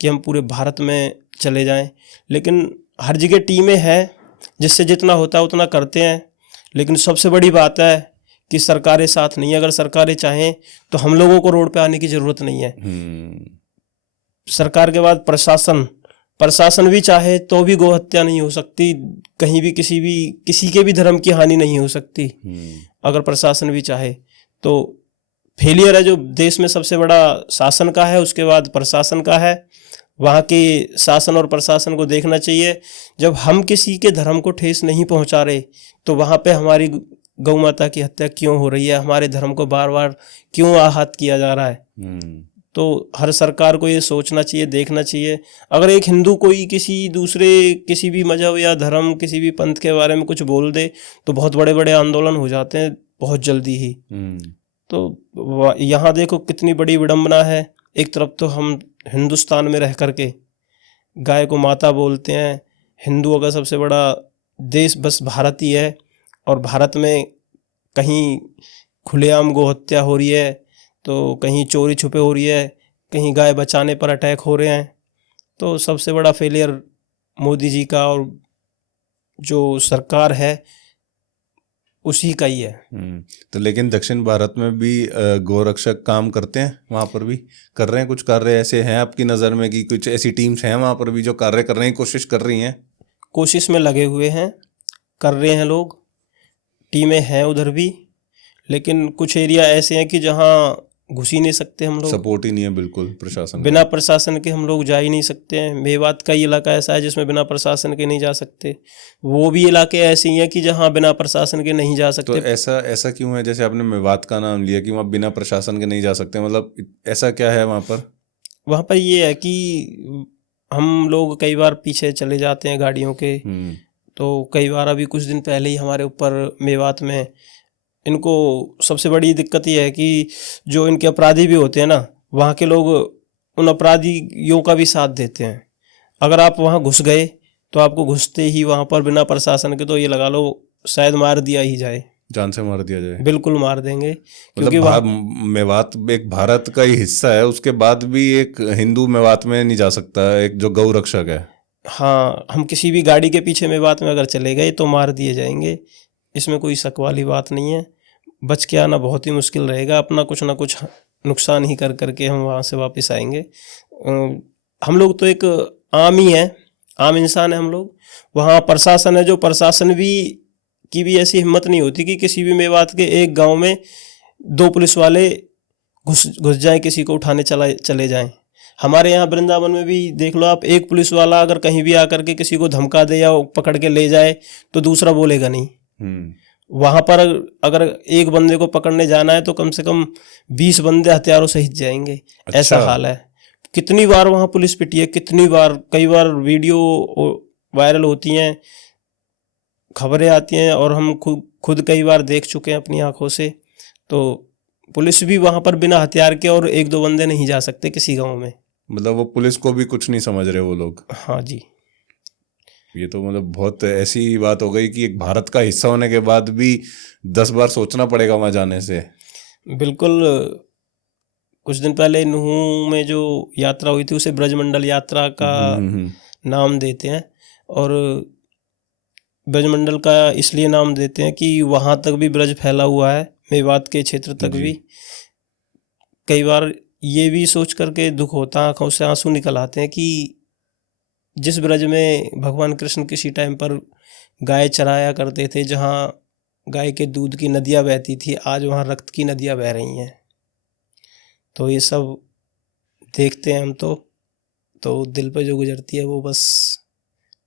कि हम पूरे भारत में चले जाएं, लेकिन हर जगह टीमें हैं, जिससे जितना होता है उतना करते हैं। लेकिन सबसे बड़ी बात है कि सरकारें साथ नहीं है। अगर सरकारें चाहें तो हम लोगों को रोड पे आने की ज़रूरत नहीं है। सरकार के बाद प्रशासन भी चाहे तो भी गौ हत्या नहीं हो सकती, कहीं भी किसी के भी धर्म की हानि नहीं हो सकती, अगर प्रशासन भी चाहे तो। फेलियर है जो देश में सबसे बड़ा शासन का है, उसके बाद प्रशासन का है। वहाँ के शासन और प्रशासन को देखना चाहिए, जब हम किसी के धर्म को ठेस नहीं पहुँचा रहे तो वहाँ पे हमारी गौ माता की हत्या क्यों हो रही है, हमारे धर्म को बार बार क्यों आहत किया जा रहा है। तो हर सरकार को ये सोचना चाहिए, देखना चाहिए। अगर एक हिंदू कोई किसी भी मजहब या धर्म, किसी भी पंथ के बारे में कुछ बोल दे तो बहुत बड़े बड़े आंदोलन हो जाते हैं बहुत जल्दी ही। तो यहाँ देखो कितनी बड़ी विडंबना है। एक तरफ तो हम हिंदुस्तान में रह करके गाय को माता बोलते हैं, हिंदुओं का सबसे बड़ा देश बस भारत ही है, और भारत में कहीं खुलेआम गौ हत्या हो रही है, तो कहीं चोरी छुपे हो रही है, कहीं गाय बचाने पर अटैक हो रहे हैं। तो सबसे बड़ा फेलियर मोदी जी का और जो सरकार है उसी का ही है। तो लेकिन दक्षिण भारत में भी गौ रक्षक काम करते हैं, वहाँ पर भी कर रहे हैं कुछ कार्य ऐसे हैं आपकी नज़र में कि कुछ ऐसी टीम्स हैं वहाँ पर भी जो कार्य करने की कोशिश कर रही हैं? कोशिश में लगे हुए हैं, कर रहे हैं लोग, टीमें हैं उधर भी, लेकिन कुछ एरिया ऐसे हैं कि जहाँ घुस ही नहीं सकते हम लोग। सपोर्ट ही नहीं है बिल्कुल प्रशासन, बिना प्रशासन के हम लोग जा ही नहीं सकते हैं। मेवात का इलाका ऐसा है जिसमें बिना प्रशासन के नहीं जा सकते। वो भी इलाके ऐसे ही हैं कि जहाँ बिना प्रशासन के नहीं जा सकते। तो ऐसा क्यों है? जैसे आपने मेवात का नाम लिया कि वहाँ बिना प्रशासन के नहीं जा सकते, मतलब ऐसा क्या है वहाँ पर? वहाँ पर ये है कि हम लोग कई बार पीछे चले जाते हैं गाड़ियों के। तो कई बार अभी कुछ दिन पहले ही हमारे ऊपर मेवात में, इनको सबसे बड़ी दिक्कत ये है कि जो इनके अपराधी भी होते हैं ना, वहाँ के लोग उन अपराधियों का भी साथ देते हैं। अगर आप वहाँ घुस गए तो आपको घुसते ही वहाँ पर बिना प्रशासन के तो ये लगा लो शायद मार दिया ही जाए। जान से मार दिया जाए? बिल्कुल मार देंगे, क्योंकि मतलब मेवात एक भारत का ही हिस्सा है, उसके बाद भी एक हिंदू मेवात में नहीं जा सकता, एक जो गौ रक्षक है। हाँ, हम किसी भी गाड़ी के पीछे मेवात में अगर चले गए तो मार दिए जाएंगे, इसमें कोई शक वाली बात नहीं है। बच के आना बहुत ही मुश्किल रहेगा, अपना कुछ ना कुछ नुकसान ही कर करके हम वहाँ से वापस आएंगे। हम लोग तो एक आम ही हैं, आम इंसान हैं हम लोग। वहाँ प्रशासन है, जो प्रशासन की भी ऐसी हिम्मत नहीं होती कि किसी भी मेवात के एक गांव में 2 पुलिस वाले घुस जाएं, किसी को उठाने चले जाएं। हमारे यहाँ वृंदावन में भी देख लो आप, एक पुलिस वाला अगर कहीं भी आकर के किसी को धमका दे या पकड़ के ले जाए तो दूसरा बोलेगा नहीं। वहाँ पर अगर एक बंदे को पकड़ने जाना है तो कम से कम 20 बंदे हथियारों सहित जाएंगे। अच्छा। ऐसा हाल है। कितनी बार वहाँ पुलिस पिटी है, कितनी बार, कई बार वीडियो वायरल होती हैं, खबरें आती हैं, और हम खुद कई बार देख चुके हैं अपनी आंखों से। तो पुलिस भी वहाँ पर बिना हथियार के और 1-2 बंदे नहीं जा सकते किसी गांव में। मतलब वो पुलिस को भी कुछ नहीं समझ रहे वो लोग। हाँ जी। ये तो मतलब बहुत ऐसी बात हो गई कि एक भारत का हिस्सा होने के बाद भी 10 बार सोचना पड़ेगा वहाँ जाने से। बिल्कुल। कुछ दिन पहले नूह में जो यात्रा हुई थी उसे ब्रजमंडल यात्रा का नाम देते हैं, और ब्रजमंडल का इसलिए नाम देते हैं कि वहाँ तक भी ब्रज फैला हुआ है, मेवात के क्षेत्र तक भी। कई बार ये भी सोच करके दुख होता है, आंखों से आंसू निकल आते हैं कि जिस ब्रज में भगवान कृष्ण किसी टाइम पर गाय चराया करते थे, जहाँ गाय के दूध की नदियाँ बहती थी, आज वहाँ रक्त की नदियाँ बह रही हैं। तो ये सब देखते हैं हम तो दिल पे जो गुजरती है वो बस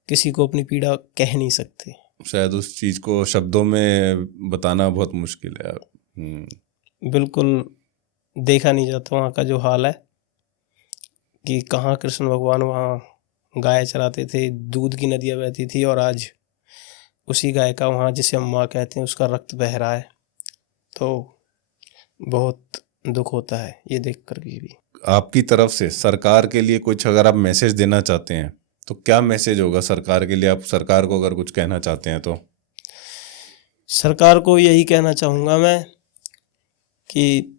किसी को अपनी पीड़ा कह नहीं सकते। शायद उस चीज़ को शब्दों में बताना बहुत मुश्किल है। बिल्कुल देखा नहीं जाता वहाँ का जो हाल है कि कहाँ कृष्ण भगवान वहाँ गाय चराते थे, दूध की नदियाँ बहती थी, और आज उसी गाय का वहाँ जिसे हम माँ कहते हैं उसका रक्त बह रहा है। तो बहुत दुख होता है ये देख कर भी। आपकी तरफ से सरकार के लिए कुछ अगर आप मैसेज देना चाहते हैं तो क्या मैसेज होगा सरकार के लिए? आप सरकार को अगर कुछ कहना चाहते हैं तो? सरकार को यही कहना चाहूँगा मैं कि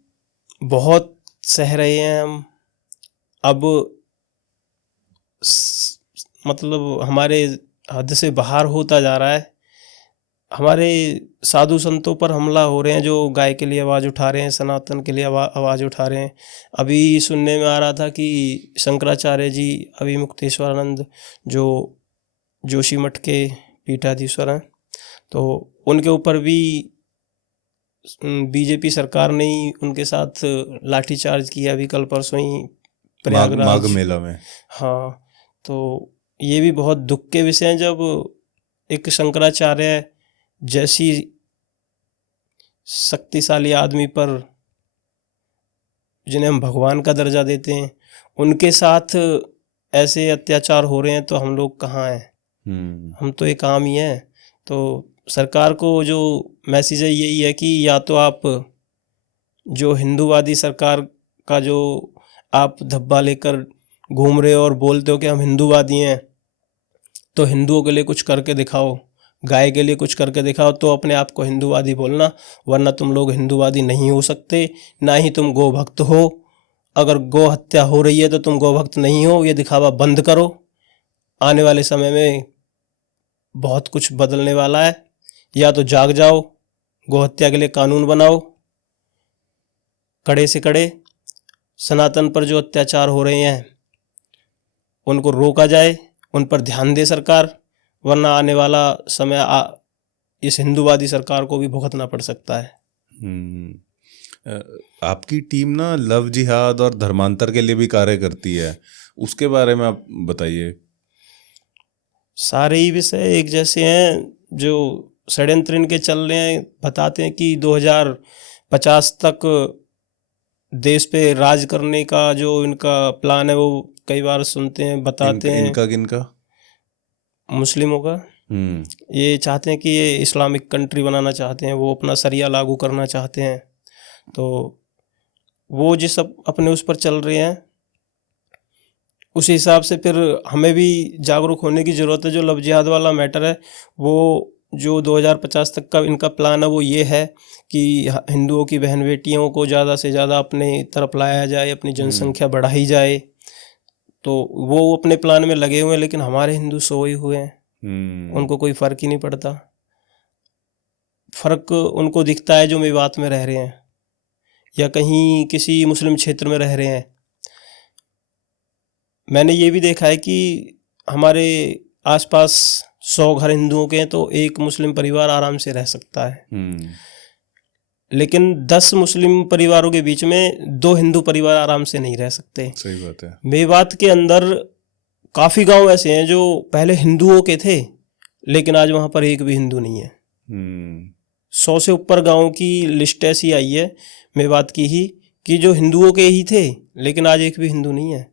बहुत सह रहे हैं हम, अब मतलब हमारे हद से बाहर होता जा रहा है। हमारे साधु संतों पर हमला हो रहे हैं जो गाय के लिए आवाज़ उठा रहे हैं, सनातन के लिए आवाज़ उठा रहे हैं। अभी सुनने में आ रहा था कि शंकराचार्य जी, अभी मुक्तेश्वरानंद जो जोशी मठ के पीठाधीश्वर हैं, तो उनके ऊपर भी बीजेपी सरकार ने ही उनके साथ लाठीचार्ज किया अभी कल परसों ही प्रयागराज माघ मेला में। हाँ, तो ये भी बहुत दुख के विषय हैं जब एक शंकराचार्य जैसी शक्तिशाली आदमी पर, जिन्हें हम भगवान का दर्जा देते हैं, उनके साथ ऐसे अत्याचार हो रहे हैं तो हम लोग कहाँ हैं? हम तो एक आम ही हैं। तो सरकार को जो मैसेज है यही है कि या तो आप जो हिंदूवादी सरकार का जो आप धब्बा लेकर घूम रहे हो और बोलते हो कि हम हिंदूवादी हैं, तो हिंदुओं के लिए कुछ करके दिखाओ, गाय के लिए कुछ करके दिखाओ, तो अपने आप को हिंदूवादी बोलना, वरना तुम लोग हिंदूवादी नहीं हो सकते, ना ही तुम गौ भक्त हो। अगर गौ हत्या हो रही है तो तुम गौ भक्त नहीं हो, ये दिखावा बंद करो। आने वाले समय में बहुत कुछ बदलने वाला है, या तो जाग जाओ, गौ हत्या के लिए कानून बनाओ कड़े से कड़े, सनातन पर जो अत्याचार हो रहे हैं उनको रोका जाए, उन पर ध्यान दे सरकार, वरना आने वाला समय इस हिंदूवादी सरकार को भी भुगतना पड़ सकता है। आपकी टीम ना लव जिहाद और धर्मांतर के लिए भी कार्य करती है, उसके बारे में आप बताइए। सारे ही विषय एक जैसे हैं, जो षड्यंत्र इनके चल रहे हैं, बताते हैं कि 2050 तक देश पे राज करने का जो इनका प्लान है, वो कई बार सुनते हैं, बताते हैं। इनका किनका? मुस्लिमों का। ये चाहते हैं कि ये इस्लामिक कंट्री बनाना चाहते हैं, वो अपना शरिया लागू करना चाहते हैं। तो वो जिस अपने उस पर चल रहे हैं, उस हिसाब से फिर हमें भी जागरूक होने की ज़रूरत है। जो लव जिहाद वाला मैटर है वो जो 2050 तक का इनका प्लान है वो ये है कि हिंदुओं की बहन बेटियों को ज़्यादा से ज़्यादा अपने तरफ लाया जाए, अपनी जनसंख्या बढ़ाई जाए। तो वो अपने प्लान में लगे हुए हैं, लेकिन हमारे हिंदू सोए हुए हैं, उनको कोई फ़र्क ही नहीं पड़ता। फ़र्क उनको दिखता है जो मेवात में रह रहे हैं या कहीं किसी मुस्लिम क्षेत्र में रह रहे हैं। मैंने ये भी देखा है कि हमारे आसपास 100 घर हिंदुओं के हैं तो एक मुस्लिम परिवार आराम से रह सकता है, लेकिन 10 मुस्लिम परिवारों के बीच में 2 हिंदू परिवार आराम से नहीं रह सकते। सही बात है। मेवात के अंदर काफ़ी गांव ऐसे हैं जो पहले हिंदुओं के थे, लेकिन आज वहाँ पर एक भी हिंदू नहीं है। 100 से ऊपर गाँव की लिस्ट ऐसी आई है मेवात की ही कि जो हिंदुओं के ही थे, लेकिन आज एक भी हिंदू नहीं है।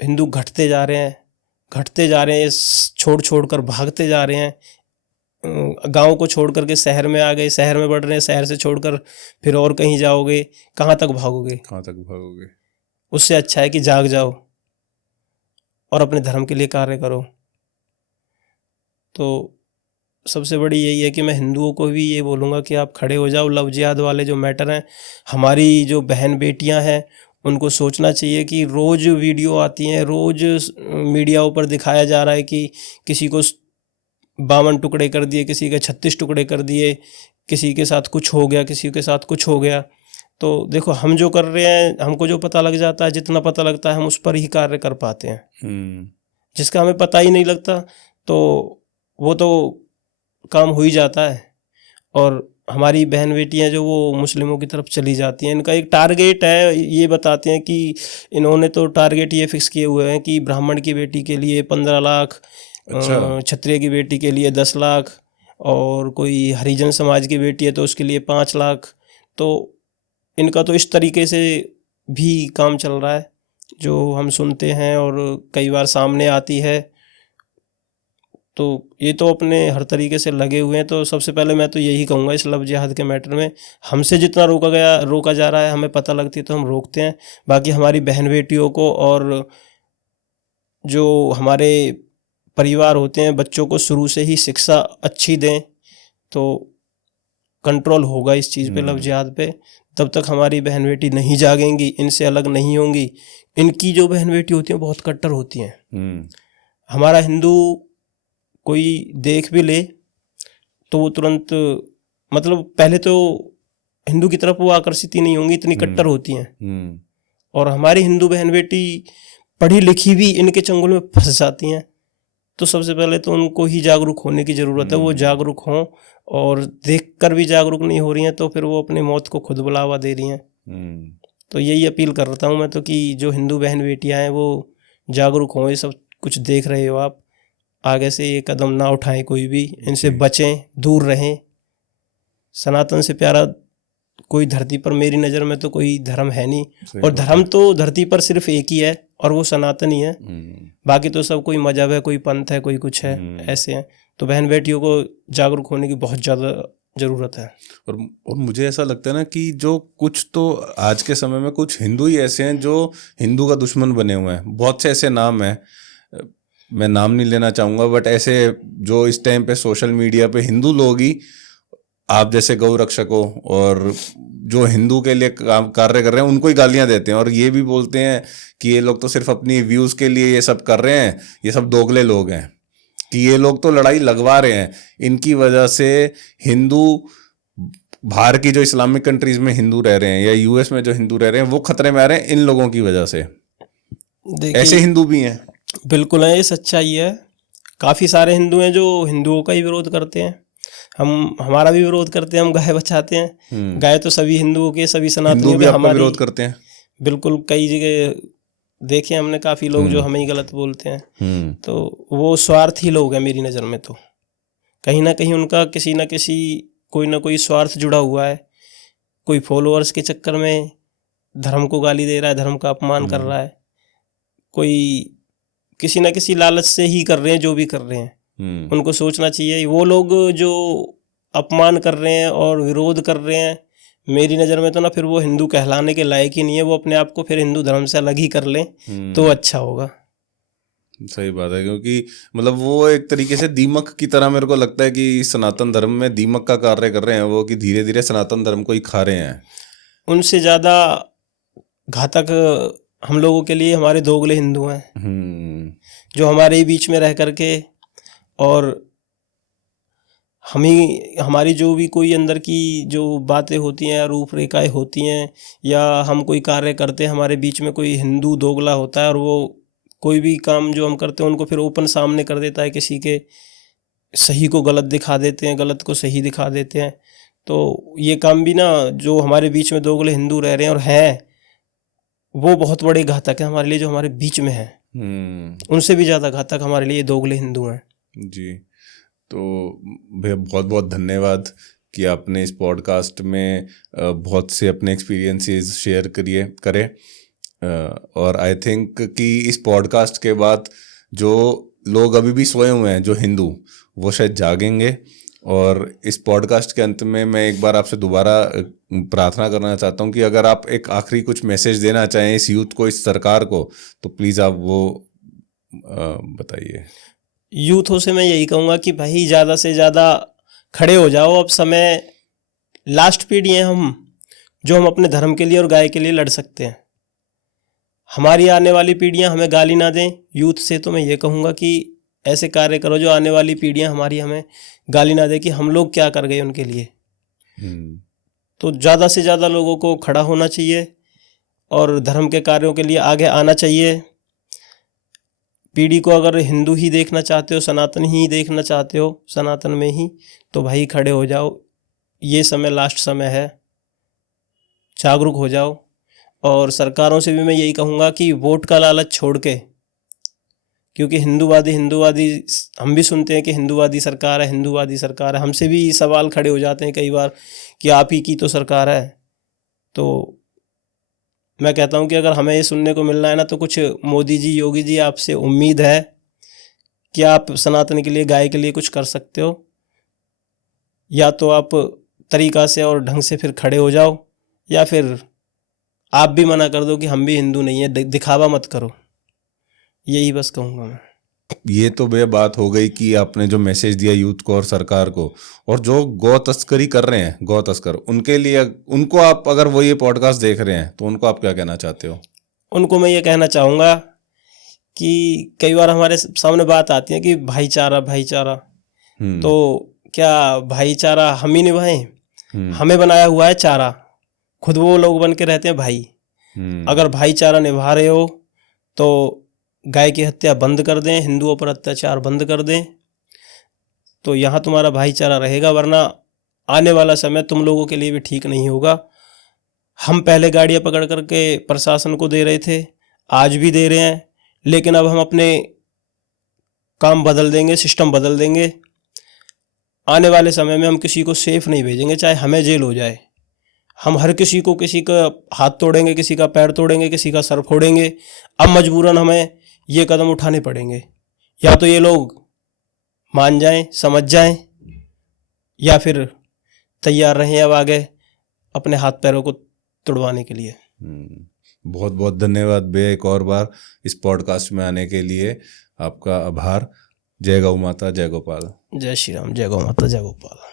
हिंदू घटते जा रहे हैं, छोड़ छोड़ कर भागते जा रहे हैं। गांव को छोड़ करके शहर में आ गए, शहर में बढ़ रहे हैं, शहर से छोड़कर फिर और कहीं जाओगे, कहाँ तक भागोगे? उससे अच्छा है कि जाग जाओ और अपने धर्म के लिए कार्य करो। तो सबसे बड़ी यही है कि मैं हिंदुओं को भी ये बोलूँगा कि आप खड़े हो जाओ। लव जिहाद वाले जो मैटर हैं, हमारी जो बहन बेटियां हैं उनको सोचना चाहिए कि रोज़ वीडियो आती हैं, रोज़ मीडिया पर दिखाया जा रहा है कि किसी को 52 टुकड़े कर दिए, किसी के 36 टुकड़े कर दिए, किसी के साथ कुछ हो गया, किसी के साथ कुछ हो गया। तो देखो, हम जो कर रहे हैं, हमको जो पता लग जाता है, जितना पता लगता है हम उस पर ही कार्य कर पाते हैं। जिसका हमें पता ही नहीं लगता तो वो तो काम हो ही जाता है। और हमारी बहन बेटियां जो वो मुस्लिमों की तरफ चली जाती हैं, इनका एक टारगेट है। ये बताते हैं कि इन्होंने तो टारगेट ये फिक्स किए हुए हैं कि ब्राह्मण की बेटी के लिए 15 लाख, क्षत्रिय की बेटी के लिए 10 लाख, और कोई हरिजन समाज की बेटी है तो उसके लिए 5 लाख। तो इनका तो इस तरीके से भी काम चल रहा है जो हम सुनते हैं और कई बार सामने आती है। तो ये तो अपने हर तरीके से लगे हुए हैं। तो सबसे पहले मैं तो यही कहूँगा इस लव जिहाद के मैटर में, हमसे जितना रोका जा रहा है, हमें पता लगती है तो हम रोकते हैं। बाकी हमारी बहन बेटियों को और जो हमारे परिवार होते हैं, बच्चों को शुरू से ही शिक्षा अच्छी दें तो कंट्रोल होगा इस चीज़ पे, लव जिहाद पे। तब तक हमारी बहन बेटी नहीं जागेंगी, इनसे अलग नहीं होंगी। इनकी जो बहन बेटी होती हैं बहुत कट्टर होती हैं। हमारा हिंदू कोई देख भी ले तो वो तुरंत, मतलब पहले तो हिंदू की तरफ वो आकर्षित ही नहीं होंगी, इतनी कट्टर होती हैं। और हमारी हिंदू बहन बेटी पढ़ी लिखी भी इनके चंगुल में फंस जाती हैं। तो सबसे पहले तो उनको ही जागरूक होने की ज़रूरत है। वो जागरूक हों, और देखकर भी जागरूक नहीं हो रही हैं तो फिर वो अपनी मौत को खुद बुलावा दे रही हैं। तो यही अपील करता हूँ मैं तो कि जो हिंदू बहन बेटियाँ हैं वो जागरूक हों। ये सब कुछ देख रहे हो आप, आगे से ये कदम ना उठाएं कोई भी, इनसे बचें, दूर रहें। सनातन से प्यारा कोई धरती पर मेरी नज़र में तो कोई धर्म है नहीं। और धर्म तो धरती पर सिर्फ एक ही है और वो सनातन ही है। बाकी तो सब कोई मजहब है, कोई पंथ है, कोई कुछ है, ऐसे हैं। तो बहन बेटियों को जागरूक होने की बहुत ज़्यादा ज़रूरत है। और मुझे ऐसा लगता है ना कि जो कुछ तो आज के समय में कुछ हिंदू ही ऐसे हैं जो हिंदू का दुश्मन बने हुए हैं। बहुत से ऐसे नाम हैं, मैं नाम नहीं लेना चाहूँगा, बट ऐसे जो इस टाइम पे सोशल मीडिया पे हिंदू लोग ही, आप जैसे गौ रक्षकों और जो हिंदू के लिए कार्य कर रहे हैं उनको ही गालियां देते हैं और ये भी बोलते हैं कि ये लोग तो सिर्फ अपनी व्यूज़ के लिए ये सब कर रहे हैं, ये सब दोगले लोग हैं, कि ये लोग तो लड़ाई लगवा रहे हैं। इनकी वजह से हिंदू, बाहर की जो इस्लामिक कंट्रीज में हिंदू रह रहे हैं या यूएस में जो हिंदू रह रहे हैं वो खतरे में आ रहे हैं इन लोगों की वजह से। ऐसे हिंदू भी हैं, बिल्कुल है, ये सच्चाई है। काफ़ी सारे हिंदू हैं जो हिंदुओं का ही विरोध करते हैं। हमारा भी विरोध करते हैं, हम गाय बचाते हैं। गाय तो सभी हिंदुओं के, सभी सनातनियों के, हमारे विरोध करते हैं। बिल्कुल, कई जगह देखे हमने काफ़ी लोग जो हमें ही गलत बोलते हैं। तो वो स्वार्थी लोग हैं मेरी नज़र में। तो कहीं ना कहीं उनका किसी न किसी कोई ना कोई स्वार्थ जुड़ा हुआ है। कोई फॉलोअर्स के चक्कर में धर्म को गाली दे रहा है, धर्म का अपमान कर रहा है, कोई किसी न किसी लालच से ही कर रहे हैं जो भी कर रहे हैं। उनको सोचना चाहिए, वो लोग जो अपमान कर रहे हैं और विरोध कर रहे हैं, मेरी नज़र में तो ना फिर वो हिंदू कहलाने के लायक ही नहीं है। वो अपने आप को फिर हिंदू धर्म से अलग ही कर लें तो अच्छा होगा। सही बात है, क्योंकि मतलब वो एक तरीके से दीमक की तरह मेरे को लगता है कि सनातन धर्म में दीमक का कार्य कर रहे हैं वो, कि धीरे धीरे सनातन धर्म को ही खा रहे हैं। उनसे ज़्यादा घातक हम लोगों के लिए हमारे दोगले हिंदू हैं, जो हमारे ही बीच में रह करके और हमारी जो भी कोई अंदर की जो बातें होती हैं, रूपरेखाएं होती हैं, या हम कोई कार्य करते हैं, हमारे बीच में कोई हिंदू दोगला होता है और वो कोई भी काम जो हम करते हैं उनको फिर ओपन सामने कर देता है, किसी के सही को गलत दिखा देते हैं, गलत को सही दिखा देते हैं। तो ये काम भी ना, जो हमारे बीच में दोगले हिंदू रह रहे हैं और हैं, वो बहुत बड़े घातक है हमारे लिए, जो हमारे बीच में है। उनसे भी ज़्यादा घातक हमारे लिए दोगले हिंदू हैं जी। तो भैया बहुत बहुत धन्यवाद कि आपने इस पॉडकास्ट में बहुत से अपने एक्सपीरियंसेस शेयर करे। और आई थिंक कि इस पॉडकास्ट के बाद जो लोग अभी भी सोए हुए हैं, जो हिंदू, वो शायद जागेंगे। और इस पॉडकास्ट के अंत में मैं एक बार आपसे दोबारा प्रार्थना करना चाहता हूँ कि अगर आप एक आखिरी कुछ मैसेज देना चाहें इस यूथ को, इस सरकार को, तो प्लीज़ आप वो बताइए। यूथों से मैं यही कहूँगा कि भाई ज़्यादा से ज़्यादा खड़े हो जाओ। अब समय, लास्ट पीढ़ी है हम, जो हम अपने धर्म के लिए और गाय के लिए लड़ सकते हैं। हमारी आने वाली पीढ़ियां हमें गाली ना दें। यूथ से तो मैं ये कहूँगा कि ऐसे कार्य करो जो आने वाली पीढ़ियां हमारी हमें गाली ना दे कि हम लोग क्या कर गए उनके लिए। तो ज़्यादा से ज़्यादा लोगों को खड़ा होना चाहिए और धर्म के कार्यों के लिए आगे आना चाहिए। पीढ़ी को अगर हिंदू ही देखना चाहते हो, सनातन ही देखना चाहते हो, सनातन में ही, तो भाई खड़े हो जाओ। ये समय लास्ट समय है, जागरूक हो जाओ। और सरकारों से भी मैं यही कहूँगा कि वोट का लालच छोड़ के, क्योंकि हिंदूवादी हम भी सुनते हैं कि हिंदूवादी सरकार है, हिंदूवादी सरकार है। हमसे भी सवाल खड़े हो जाते हैं कई बार कि आप ही की तो सरकार है। तो मैं कहता हूं कि अगर हमें ये सुनने को मिल रहा है ना, तो कुछ मोदी जी, योगी जी, आपसे उम्मीद है कि आप सनातन के लिए, गाय के लिए कुछ कर सकते हो। या तो आप तरीका से और ढंग से फिर खड़े हो जाओ, या फिर आप भी मना कर दो कि हम भी हिंदू नहीं है, दिखावा मत करो। यही बस कहूँगा मैं। ये तो भैया बात हो गई कि आपने जो मैसेज दिया यूथ को और सरकार को, और जो गौ तस्करी कर रहे हैं, गौ तस्कर, उनके लिए, उनको आप, अगर वो ये पॉडकास्ट देख रहे हैं, तो उनको आप क्या कहना चाहते हो? उनको मैं ये कहना चाहूँगा कि कई बार हमारे सामने बात आती है कि भाईचारा भाईचारा, तो क्या भाईचारा हम ही निभाएं? हमें बनाया हुआ है चारा, खुद वो लोग बन के रहते हैं भाई। अगर भाईचारा निभा रहे हो तो गाय की हत्या बंद कर दें, हिंदुओं पर अत्याचार बंद कर दें, तो यहाँ तुम्हारा भाईचारा रहेगा। वरना आने वाला समय तुम लोगों के लिए भी ठीक नहीं होगा। हम पहले गाड़ियाँ पकड़ करके प्रशासन को दे रहे थे, आज भी दे रहे हैं, लेकिन अब हम अपने काम बदल देंगे, सिस्टम बदल देंगे। आने वाले समय में हम किसी को सेफ नहीं भेजेंगे, चाहे हमें जेल हो जाए। हम हर किसी को, किसी का हाथ तोड़ेंगे, किसी का पैर तोड़ेंगे, किसी का सर फोड़ेंगे। अब मजबूरन हमें ये कदम उठाने पड़ेंगे। या तो ये लोग मान जाएं, समझ जाएं, या फिर तैयार रहें अब आगे अपने हाथ पैरों को तुड़वाने के लिए। बहुत बहुत धन्यवाद भैया, एक और बार इस पॉडकास्ट में आने के लिए आपका आभार। जय गौ माता, जय गोपाल। जय श्री राम, जय गौ माता, जय गोपाल।